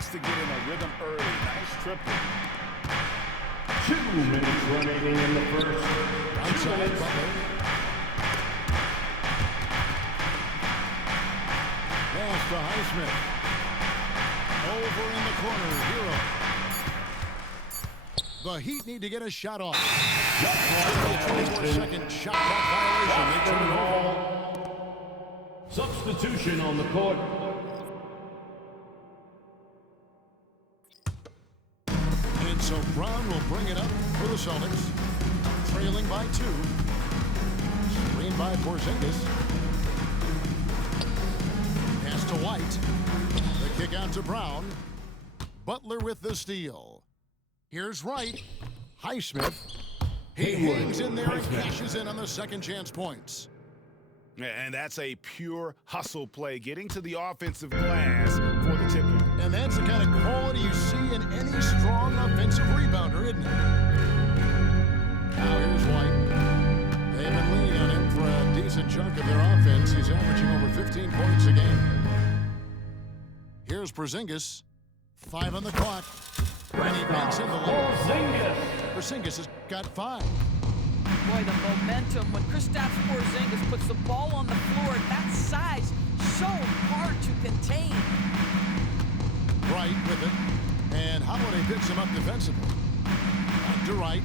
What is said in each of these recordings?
likes to get in a rhythm early. Nice triple. 2 minutes remaining in the first. Outside Butler. Pass to Highsmith. Over in the corner, Hero. The Heat need to get a shot off. 24-second shot clock violation. They turn it over. Substitution on the court. And so Brown will bring it up for the Celtics. Trailing by 2. Screened by Porzingis. Pass to White. The kick out to Brown. Butler with the steal. Here's Wright. Highsmith. He hangs in there and cashes in on the second chance points. And that's a pure hustle play, getting to the offensive glass for the tipper. And that's the kind of quality you see in any strong offensive rebounder, isn't it? Now here's White. They've been leaning on him for a decent chunk of their offense. He's averaging over 15 points a game. Here's Porzingis. 5 on the clock. And he banks in the layup. Porzingis has got 5. Boy, the momentum when Kristaps Porzingis puts the ball on the floor at that size, so hard to contain. Wright with it. And Holiday picks him up defensively. Back to Wright.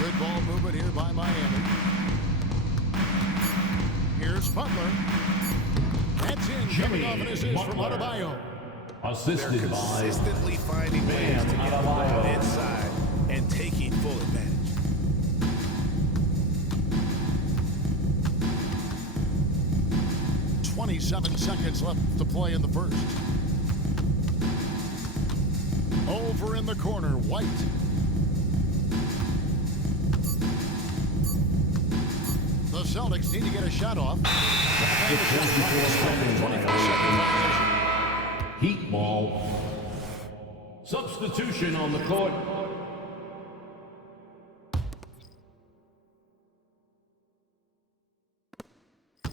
Good ball movement here by Miami. Here's Butler. That's in. Coming off an assist from Adebayo. Assisted They're by consistently finding ways to get the ball inside and taking full advantage. .27 seconds left to play in the first. Over in the corner, White. The Celtics need to get a shot off. 24-second Heat ball. Substitution on the court.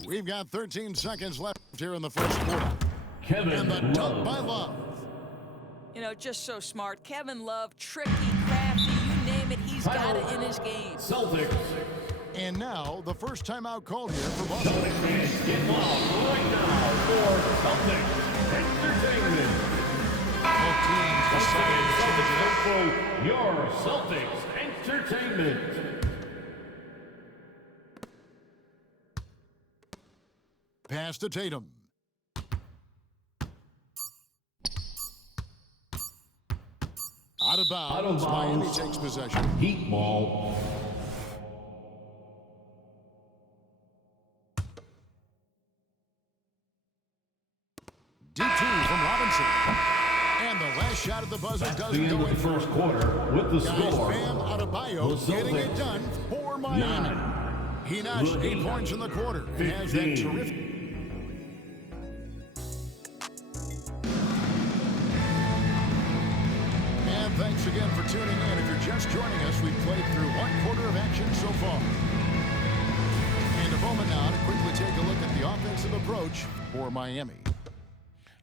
We've got 13 seconds left here in the first quarter. Kevin And the dunk Love. by Love. You know, just so smart. Kevin Love, tricky, crafty, you name it, he's got it in his game. Celtics. And now, the first timeout called here for Boston. Celtics fans, get loud right now for Celtics Entertainment. Both teams decided to change it up. Your Celtics Entertainment. Pass to Tatum. Out of bounds. Miami takes possession. Heat ball. D2 from Robinson. And the last shot at the buzzer The doesn't end go of the in. first quarter with the Guys, score. Bam Adebayo The getting it Celtics. done for Miami. 9. He notched 8 Heat. points in the quarter and has that 15. terrific. And thanks again for tuning in. If you're just joining us, we've played through 1 quarter of action so far. And a moment now to quickly take a look at the offensive approach for Miami.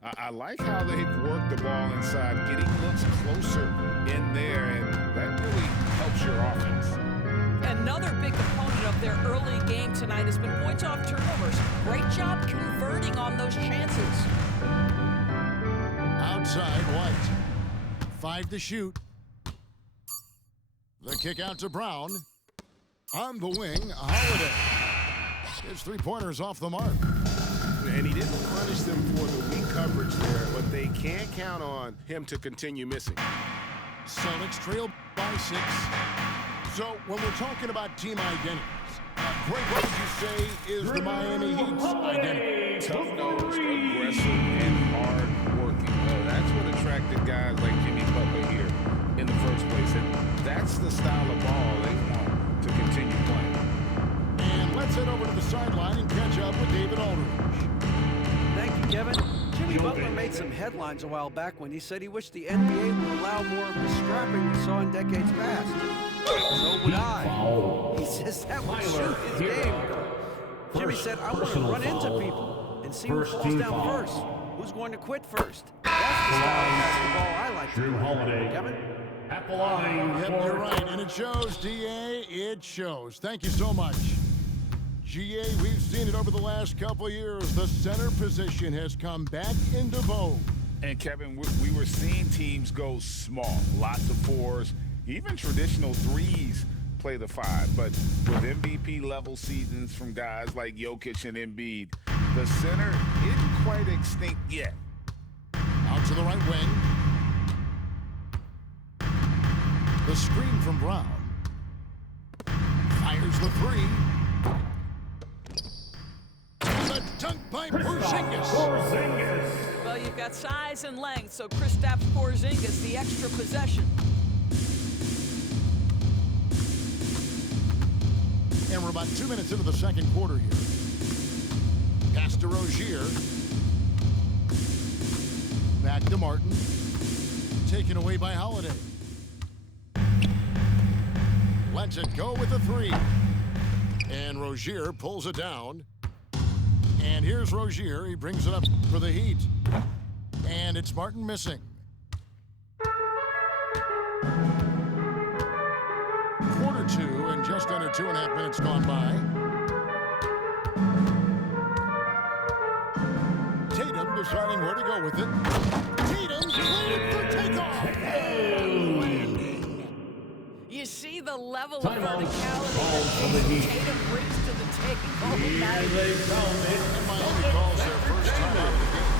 I like how they've worked the ball inside, getting looks closer in there, and that really helps your offense. Another big component of their early game tonight has been points off turnovers. Great job converting on those chances. Outside, White. 5 to shoot. The kick out to Brown. On the wing, Holiday. His 3-pointers off the mark. And he didn't punish them for the weak coverage there, but they can't count on him to continue missing. Celtics trail by 6. So when we're talking about team identities, Greg, what would you say is the Miami Heat's identity? Tough-nosed, aggressive, and hard-working. That's what attracted guys like Jimmy Butler here in the first place. And that's the style of ball they want to continue playing. And let's head over to the sideline and catch up with David Aldridge. Thank you, Kevin. Jimmy Butler made some headlines a while back when he said he wished the NBA would allow more of the scrapping we saw in decades past. So would I. He says that would suit his game. Jimmy said, I want to run into people and see who falls down first. Who's going to quit first? That That's the style of basketball I like to Drew play. Holiday. Kevin? At the line Yep, for you're right, and it shows, DA. It shows. Thank you so much. GA, we've seen it over the last couple of years. The center position has come back into vogue. And Kevin, we were seeing teams go small, lots of fours, even traditional threes play the five. But with MVP level seasons from guys like Jokic and Embiid, the center isn't quite extinct yet. Out to the right wing. The screen from Brown. Fires the three. And the dunk by Porzingis. Porzingis. Well, you've got size and length, so Kristaps Porzingis, the extra possession. And we're about 2 minutes into the second quarter here. Pass to Rozier. Back to Martin. Taken away by Holiday. Lets it go with the three. And Rozier pulls it down. And here's Rozier. He brings it up for the Heat. And it's Martin missing. Quarter two, and just under 2.5 minutes gone by. Tatum deciding where to go with it. Tatum cleared for takeoff. You see the level of Timeout. verticality Ball for the that Heat. Jason Tatum brings to the table. Here they come. And Miami calls their first time out of the game.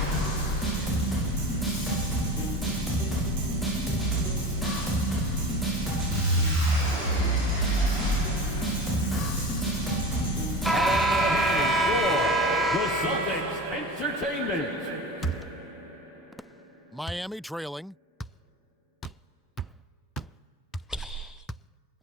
The Celtics Entertainment. Miami trailing.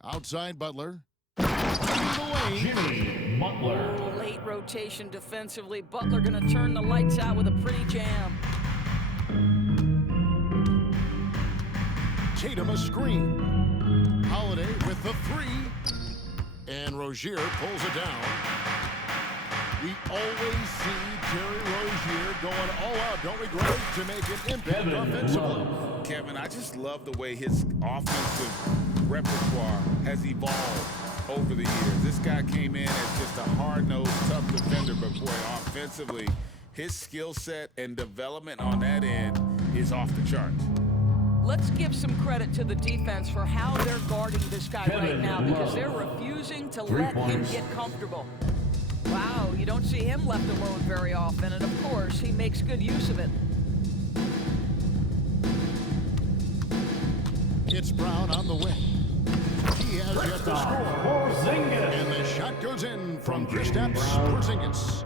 Outside Butler. Away. Jimmy Butler. Late rotation defensively. Butler going to turn the lights out with a pretty jam. Tatum a screen. Holiday with the three. And Rozier pulls it down. We always see Terry Rozier going all out, don't we, Greg, to make an impact Kevin offensively. Love. Kevin, I just love the way his offensive repertoire has evolved over the years. This guy came in as just a hard-nosed, tough defender, but boy, offensively, his skill set and development on that end is off the charts. Let's give some credit to the defense for how they're guarding this guy right Kevin now because Love. they're refusing to 3 let him points. get comfortable. Wow, you don't see him left alone very often, and of course, he makes good use of it. It's Brown on the wing. He has yet to score. Porzingis. And the shot goes in from Kristaps Porzingis.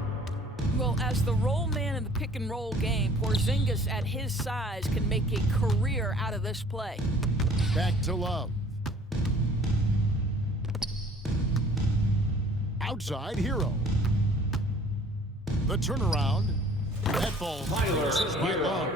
Well, as the roll man in the pick and roll game, Porzingis at his size can make a career out of this play. Back to Love. Outside Hero. The turnaround. That ball Tyler misses by Hero. Love.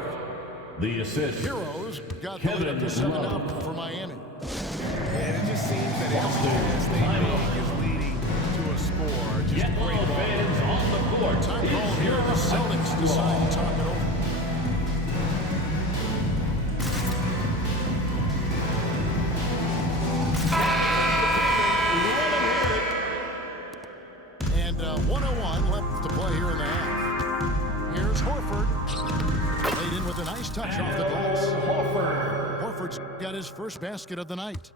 The assist. Heroes got the lead Kevin up to 7 Love. up for Miami. And it just seems that every chance they make is leading to a score. Just Yellow great ball. fans on the court. Time call It's here. your The Celtics decide to talk it over. And 101 left to play here in the half. Here's Horford. Laid in with a nice touch off the glass. Horford. Horford's got his first basket of the night.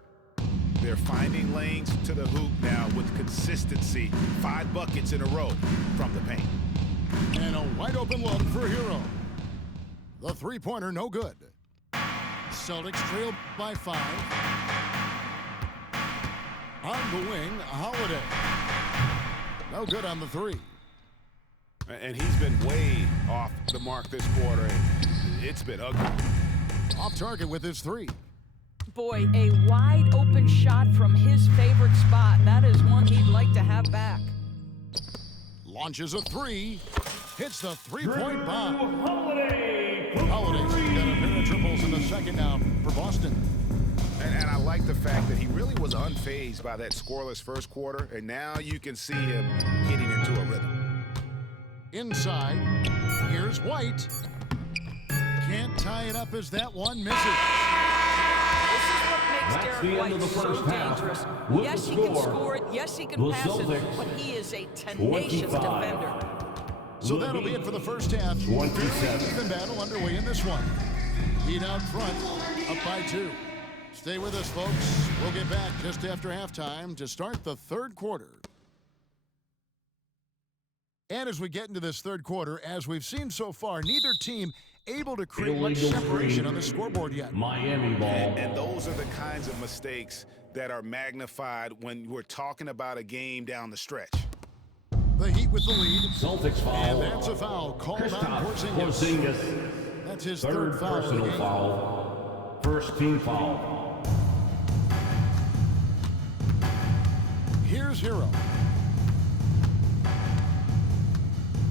They're finding lanes to the hoop now with consistency. 5 buckets in a row from the paint. And a wide open look for Hero. The three-pointer no good. Celtics trail by 5. On the wing, Holiday. No good on the three. And he's been way off the mark this quarter. It's been ugly. Off target with his three. Boy, a wide open shot from his favorite spot. That is one he'd like to have back. Launches a three. Hits the three-point bomb. Holiday. Holiday's got a pair of triples in the second now for Boston. And I like the fact that he really was unfazed by that scoreless first quarter, and now you can see him getting into a rhythm. Inside, here's White. Can't tie it up as that one misses. This is what makes That's Derek the end White of the so first half. dangerous. With Yes, the he can score, score it. Yes, he the can pass it. Celtics, But he is a tenacious 25. defender. So that'll be it for the first half. 27. Fairly even battle underway in this one. Heat out front, up by 2. Stay with us, folks. We'll get back just after halftime to start the third quarter. And as we get into this third quarter, as we've seen so far, neither team able to create much Illegal separation free. on the scoreboard yet. Miami ball. And those are the kinds of mistakes that are magnified when we're talking about a game down the stretch. The Heat with the lead. Celtics foul. And that's a foul called on Kristaps Porzingis. Porzingis. That's his Third third foul of the personal game. foul. First team foul. Here's Hero.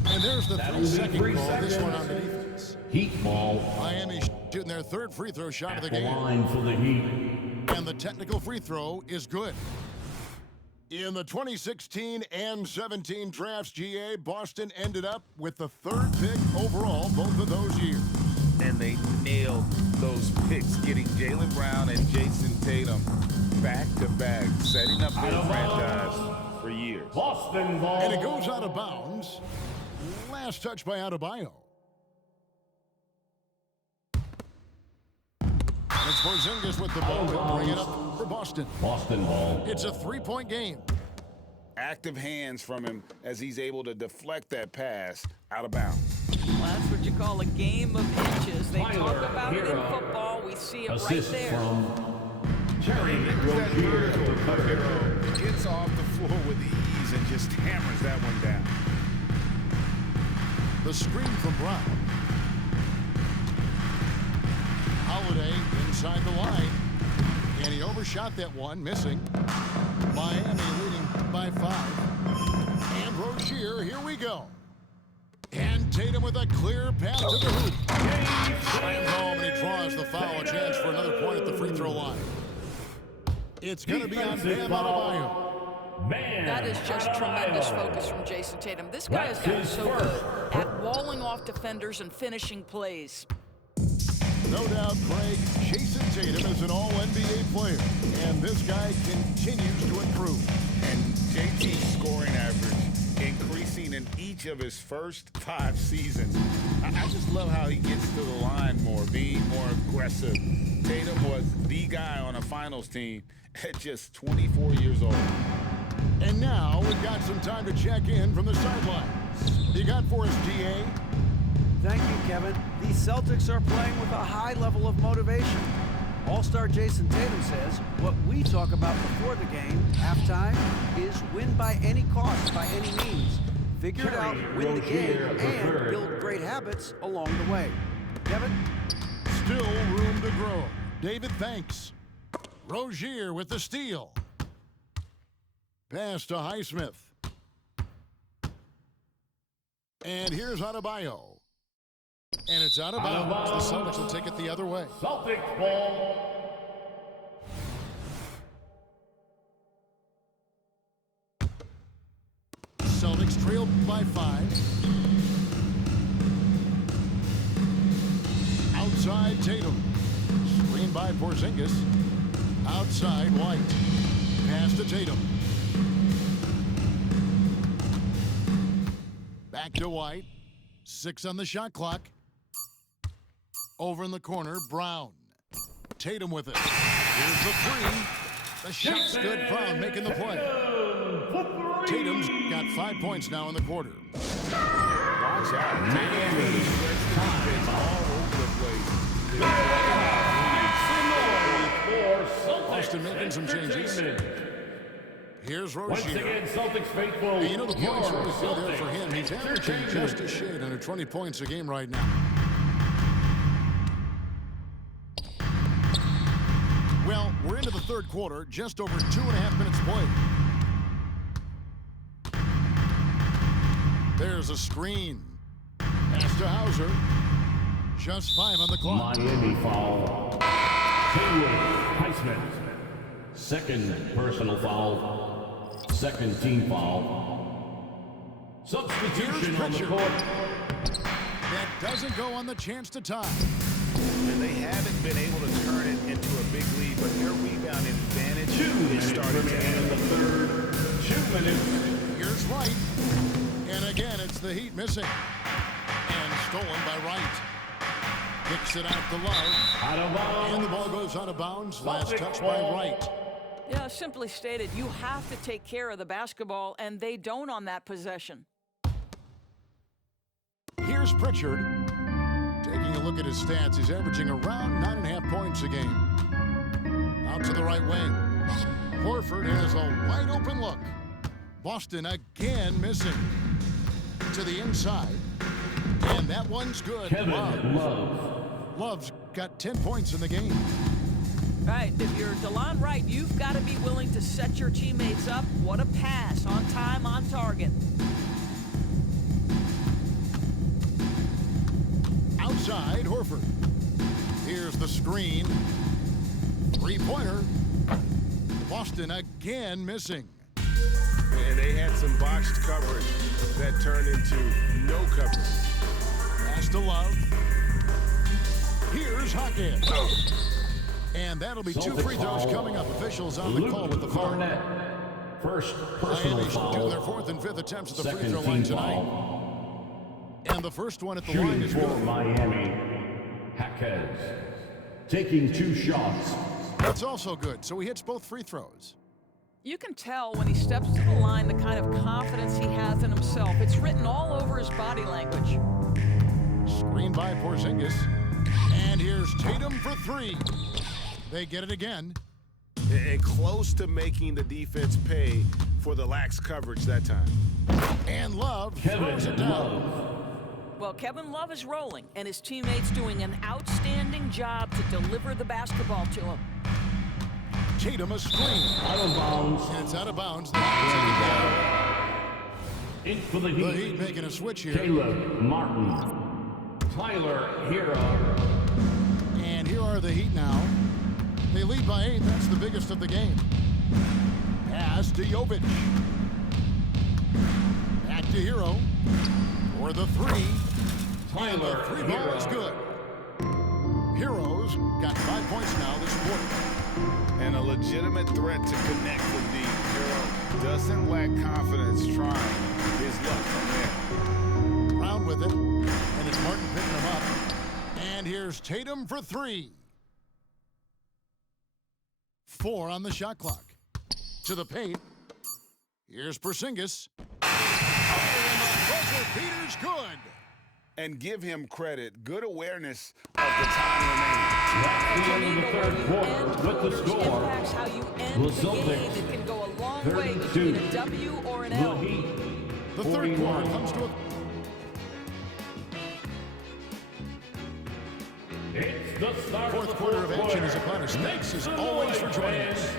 And there's the That'll be 3-second 3 call. This one seconds. on the defense. Heat ball. Miami shooting their third free throw shot of the The game. line for the Heat. And the technical free throw is good. In the 2016 and 17 drafts, GA, Boston ended up with the third pick overall both of those years. And they nailed those picks, getting Jaylen Brown and Jason Tatum back-to-back, setting up their franchise for years. Boston ball. And it goes out of bounds. Last touch by Adebayo. And it's Porzingis with the ball to bring it up for Boston. Boston ball. It's a 3-point game. Active hands from him as he's able to deflect that pass out of bounds. Well, that's what you call a game of inches. They Tyler talk about it in Hero. football. We see it right Assist there. from Terry That Rozier. vertical hero gets off the floor with ease and just hammers that one down. The screen from Brown. Holiday inside the line. And he overshot that one, missing. Miami leading by 5. And Rozier, here we go. And Tatum with a clear pass to the hoop. Slammed home, and he draws the foul. A chance for another point at the free throw line. It's going to be on Bam Adebayo. That is just tremendous focus from Jason Tatum. This guy has gotten so good at walling off defenders and finishing plays. No doubt, Craig, Jason Tatum is an all-NBA player, and this guy continues to improve. And JT's scoring average increasing in each of his first 5 seasons. I just love how he gets to the line more, being more aggressive. Tatum was the guy on a finals team at just 24 years old. And now we've got some time to check in from the sidelines. You got for us, GA? Thank you, Kevin. The Celtics are playing with a high level of motivation. All-star Jason Tatum says what we talk about before the game, halftime, is win by any cost, by any means. Figure it out, win the game, and build great habits along the way. Kevin? Still room to grow. David, thanks. Rozier with the steal. Pass to Highsmith. And here's Adebayo. And it's out of bounds. The Celtics will take it the other way. Celtics ball. Celtics trail by 5. Outside Tatum. Screen by Porzingis. Outside White. Pass to Tatum. Back to White. 6 on the shot clock. Over in the corner, Brown. Tatum with it. Here's the 3. The shot's good. Brown making the play. Tatum's got 5 points now in the quarter. Watch out. Miami all over the place. Boston making some changes. Here's Once Rozier. again, Celtics faithful. And you know the points Your really feel there for him. He's Celtics averaging just a entertainment. shade under 20 points a game right now. Well, we're into the third quarter, just over 2.5 minutes played. There's a screen. Pass to Hauser. Just 5 on the clock. Miami foul. Taylor Highsmith. Second personal foul. Second team foul. Substitution Here's on the Pritchard. court. That doesn't go on the chance to tie. and they haven't been able to turn it into a big lead, but their rebounding advantage is starting to end. The third, 2 minutes. Here's Wright. And again, it's the Heat missing. And stolen by Wright. Kicks it out to Love. Out of bounds. And the ball goes out of bounds. Last touch by Wright. Yeah, simply stated, you have to take care of the basketball, and they don't on that possession. Here's Pritchard. Taking a look at his stats, he's averaging around 9.5 points a game. Out to the right wing. Horford has a wide open look. Boston again missing. To the inside. And that one's good. Kevin Love. Love's got 10 points in the game. Right, if you're DeLon Wright, you've got to be willing to set your teammates up. What a pass, on time, on target. Outside, Horford. Here's the screen. Three-pointer. Boston again missing. And they had some botched coverage that turned into no coverage. Pass to Love. Here's Hawkins. And that'll be two free throws coming up. Officials on the call with the foul. Garnett. First personal Miami should do foul. their fourth and fifth attempts at the free Second throw team line tonight. foul. And the first one at the line Shooting is for good. Miami. Jaquez. Taking 2 shots. That's also good. So he hits both free throws. You can tell when he steps to the line the kind of confidence he has in himself. It's written all over his body language. Screen by Porzingis. And here's Tatum for three. They get it again. And close to making the defense pay for the lax coverage that time. And Love Kevin throws it down. Love. Well, Kevin Love is rolling, and his teammates doing an outstanding job to deliver the basketball to him. Tatum a screen. Out of bounds. And it's out of bounds. The Heat take it down. In for the The Heat. Heat making a switch here. Caleb Martin. Tyler Hero. And here are the Heat now. They lead by 8. That's the biggest of the game. Pass to Jovic. Back to Hero. For the three. And the Tyler three ball is good. Hero's got 5 points now this quarter. And a legitimate threat to connect with the Hero. Doesn't lack confidence trying his luck from there. Brown with it. And it's Martin picking him up. And here's Tatum for three. 4 on the shot clock. To the paint. Here's Porzingis. Buzzer beater's good. And give him credit. Good awareness of the time That's the end of the third End quarter with the quarters score. impacts how you end the Celtics, game. It can go a long way 32. between a W or an The L. Heat. The third 41. quarter comes to a... It's the start Fourth of the quarter of action is quarter. upon us. Thanks Make as some always noise, for joining fans. us.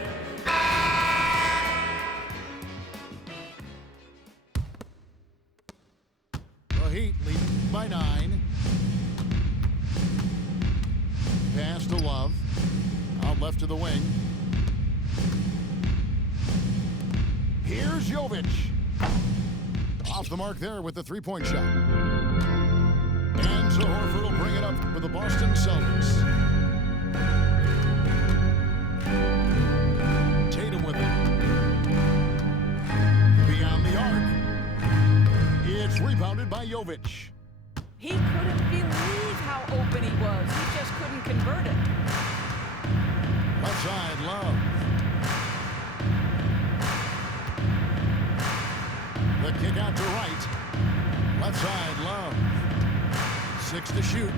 The Heat lead by 9. Pass to Love. Out left to the wing. Here's Jovic. Off the mark there with the three-point shot. And so Horford will bring it up for the Boston Celtics. Tatum with it. Beyond the arc. It's rebounded by Jovic. He couldn't believe how open he was. He just couldn't convert it. Left side, Love. The kick out to right. Left side, Love. 6 to shoot.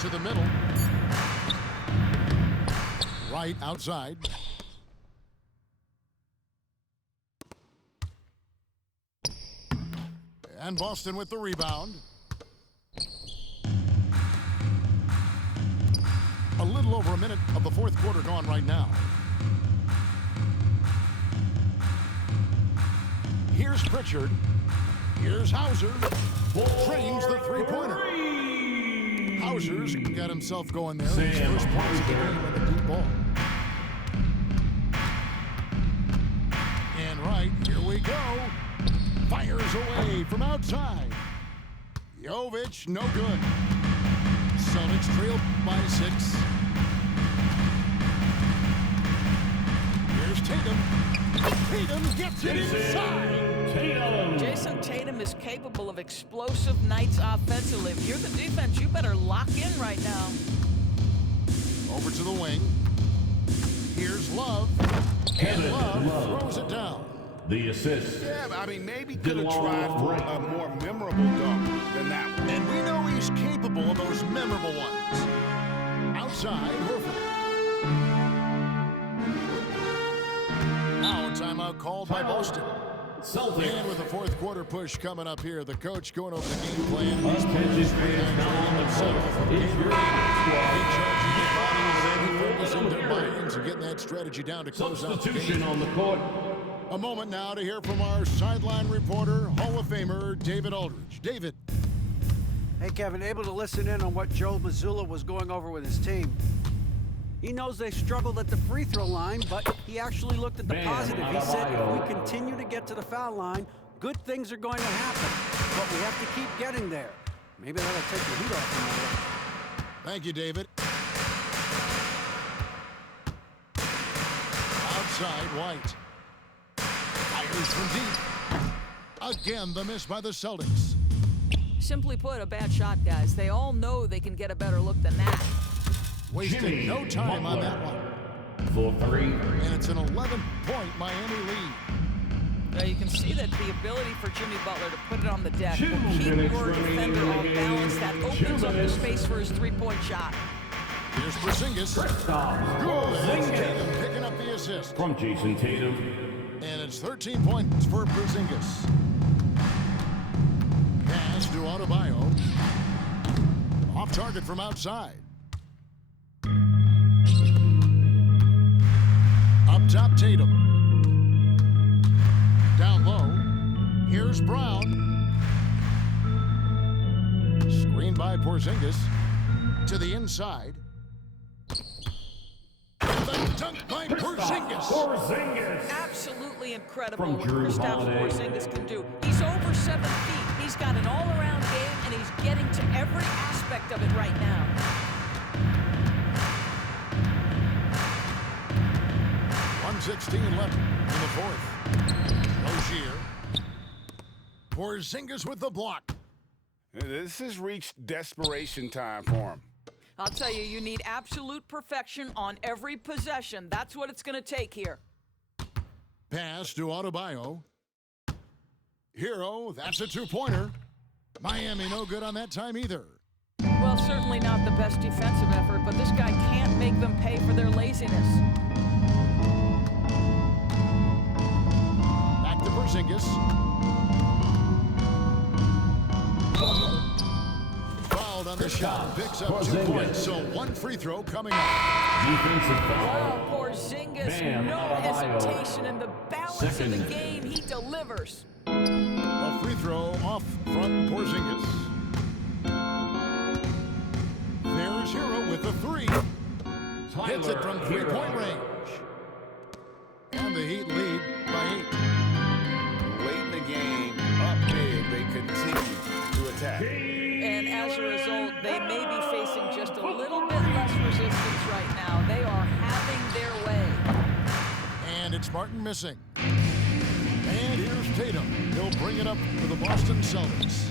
To the middle. Right outside. And Boston with the rebound. A little over a minute of the fourth quarter gone right now. Here's Pritchard. Here's Hauser. Trains the three-pointer. Hauser's got himself going there. His Sam first points of the Hauser. game with a deep ball. And right, here we go. Fires away from outside. Jovic, no good. Celtics trail by 6. Here's Tatum. Tatum gets it inside. Tatum. Jason Tatum is capable of explosive nights offensively. If you're the defense, you better lock in right now. Over to the wing. Here's Love. Kevin Love Love. throws it down. The assist. Yeah, I mean, maybe could have DeLon tried for Wright. a more memorable dunk than that one. And we know he's capable of those memorable ones. Outside, Horford. Now a timeout called by Boston. Celtics. And with the fourth quarter push coming up here, the coach going over the game plan. These Attention players fans now on the court. It's your recharging their bodies and focusing their squad. minds and getting that strategy down to close out the Substitution game. on the court. A moment now to hear from our sideline reporter, Hall of Famer David Aldridge. David. Hey, Kevin, able to listen in on what Joe Mazzulla was going over with his team. He knows they struggled at the free throw line, but he actually looked at the Bam positive. He said, Adebayo. if we continue to get to the foul line, good things are going to happen. But we have to keep getting there. Maybe that'll take the heat off him. Thank you, David. Outside, White. Fires from deep. Again, the miss by the Celtics. Simply put, a bad shot, guys. They all know they can get a better look than that. Wasting Jimmy no time on Butler. that one. For 3. And it's an 11-point Miami lead. You can see that the ability for Jimmy Butler to put it on the deck 2 will keep minutes your remaining defender in the on game. balance. That 2 opens up the minutes. space for his three-point shot. Here's Porzingis. Kristaps Good. Porzingis. Tatum picking up the assist. From Jason Tatum. And it's 13 points for Porzingis. Pass to Adebayo. Off target from outside. Up top, Tatum. Down low. Here's Brown. Screen by Porzingis. To the inside. The dunk by Porzingis. Porzingis. Absolutely incredible From what Drew Kristaps Holiday. Porzingis can do. He's over 7 feet. He's got an all-around game, and he's getting to every aspect of it right now. 1:16 left in the fourth. Rozier. Porzingis with the block. This has reached desperation time for him. I'll tell you, you need absolute perfection on every possession. That's what it's going to take here. Pass to Adebayo. Hero, that's a two-pointer. Miami no good on that time either. Well, certainly not the best defensive effort, but this guy can't make them pay for their laziness. Back to Porzingis. Fouled on the shot. Picks up 2 Porzingis. points. So one free throw coming up. Defensive Wow, foul. Porzingis, Bam no Adebayo. hesitation in the balance of the Second. game. He delivers. A free throw off from Porzingis. There's Hero with the three. Hits it from three-point range. And the Heat lead by 8. Late in the game, up big, they continue to attack. And as a result, they may be facing just a little bit less resistance right now. They are having their way. And it's Martin missing. And here's Tatum. He'll bring it up for the Boston Celtics.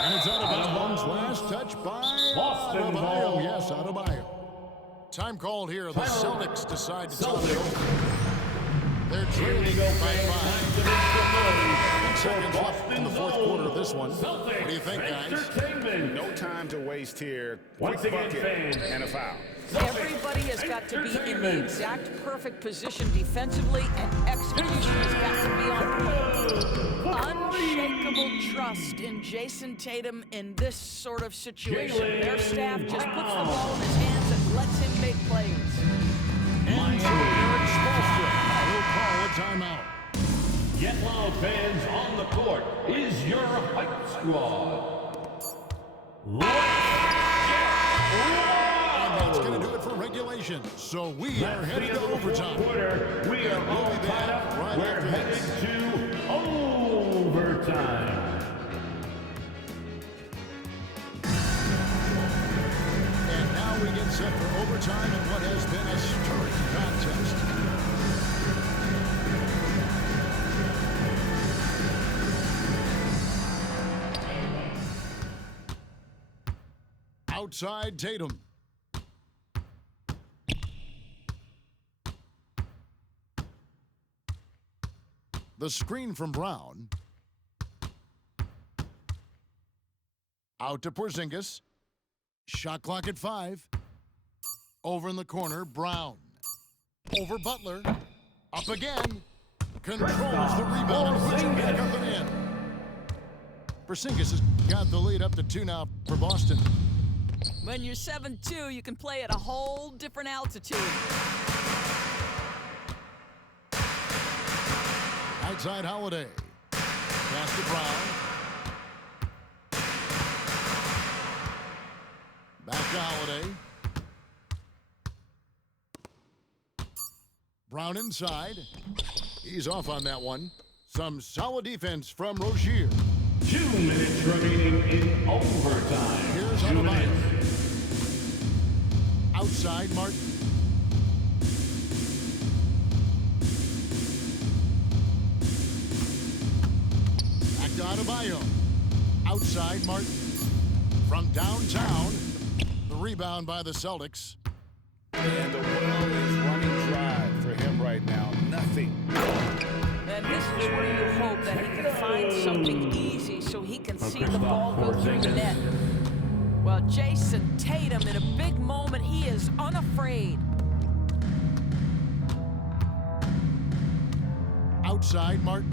And it's out of bounds. Last touch by Boston Adebayo. ball. Yes, Adebayo. Time called here. The Celtics decide to tell it Celtics. over. They're Here we trailing go, by fans. 5. Time to make some noise 10 for seconds left in the Boston fourth Zone. quarter of this one. Celtics What do you think, guys? Entertainment. No time to waste here. Once Quick again, bucket fans. and a foul. Everybody has got to be in the Entertainment. exact perfect position defensively, and execution has got to be on point. Unshakable trust in Jason Tatum in this sort of situation. Their staff just puts the ball in his hands and lets him make plays. And so Eric Spoelstra will call a timeout. Get loud, fans, on the court is your hype squad. And that's going to do it for regulation. So we are headed to overtime. Quarter, we are We'll all be tied back up. right We're after headed this. to overtime. set for overtime in what has been a stirring contest. Outside Tatum. The screen from Brown. Out to Porzingis. Shot clock at 5. Over in the corner, Brown. Over Butler. Up again. Controls the rebound and puts it back up and in. Porzingis has got the lead up to 2 now for Boston. When you're 7-2, you can play at a whole different altitude. Outside Holiday. Pass to Brown. Back to Holiday. Brown inside. He's off on that one. Some solid defense from Rozier. 2 minutes remaining in overtime. Here's 2 Adebayo. minutes. Outside Martin. Back to Adebayo. Outside Martin. From downtown. The rebound by the Celtics. And the well is running dry for him right now. Nothing. And this is where you hope that he can find something easy so he can see the ball go through the net. Well, Jason Tatum, in a big moment, he is unafraid. Outside Martin.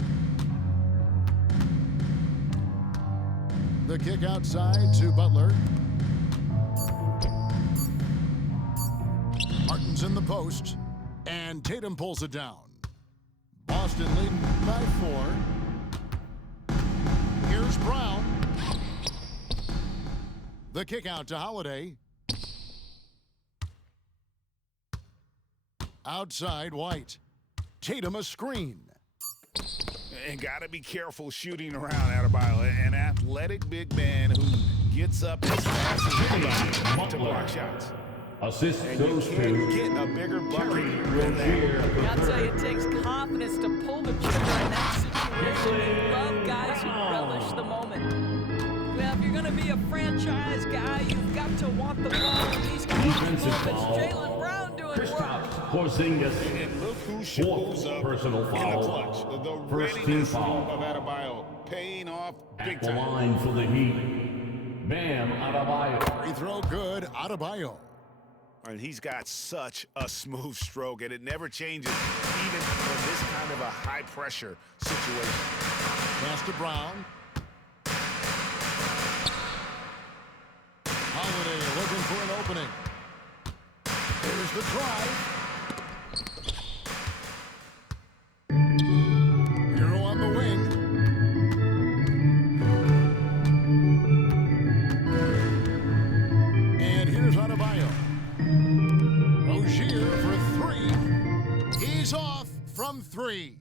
The kick outside to Butler. Martin's in the post, and Tatum pulls it down. Boston leading by 4. Here's Brown. The kick out to Holiday. Outside White. Tatum a screen. And got to be careful shooting around Adebayo. An athletic big man who gets up as fast as anybody to block shots. Assist And you goes can't to get a bigger bucket than that. Rozier. I'll tell you, it takes confidence to pull the trigger in that situation. We love guys who relish the moment. Well, if you're going to be a franchise guy, you've got to want the ball in these kind of moments. Defensive foul. Jalen Brown doing work. Kristaps Porzingis. And look who shows up Personal in the foul. clutch. The First team readiness foul. of Adebayo paying off big At the time. line for the Heat. Bam Adebayo. Free throw good. Adebayo. And he's got such a smooth stroke, and it never changes, even in this kind of a high-pressure situation. Pass to Brown. Holiday looking for an opening. Here's the drive. Hero on the wing. And here's Adebayo. Rozier for 3. He's off from 3.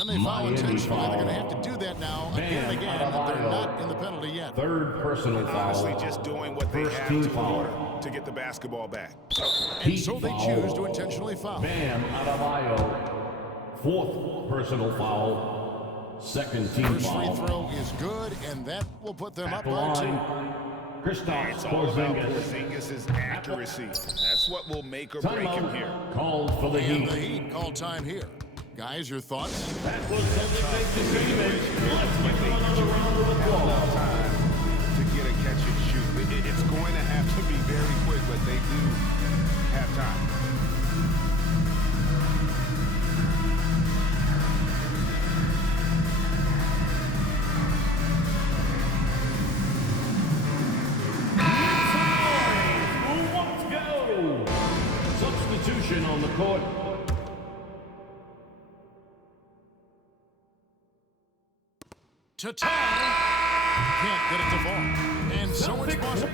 And they foul Miami intentionally. They're going to foul. have to do that now again Bam and again. They're Adebayo. not in the penalty yet. Third personal Honestly, foul. just doing what they First have team to foul. order to get the basketball back. And Heat so they foul. choose to intentionally foul. Bam Adebayo. Fourth personal foul. Second team First free foul. throw is good, and that will put them At up the by 2. line. Kristaps It's all about Porzingis. Porzingis' accuracy. That's what will make or break him here. Timeout called for the And Heat. the Heat call time here. Guys, your thoughts? That was something they could see. Let's give them another round of applause. Time to get a catch and shoot. It's going to have to be very quick, but they do have time. Let's go. Substitution on the court. To tie. Can't get it to fall. And so it's Boston.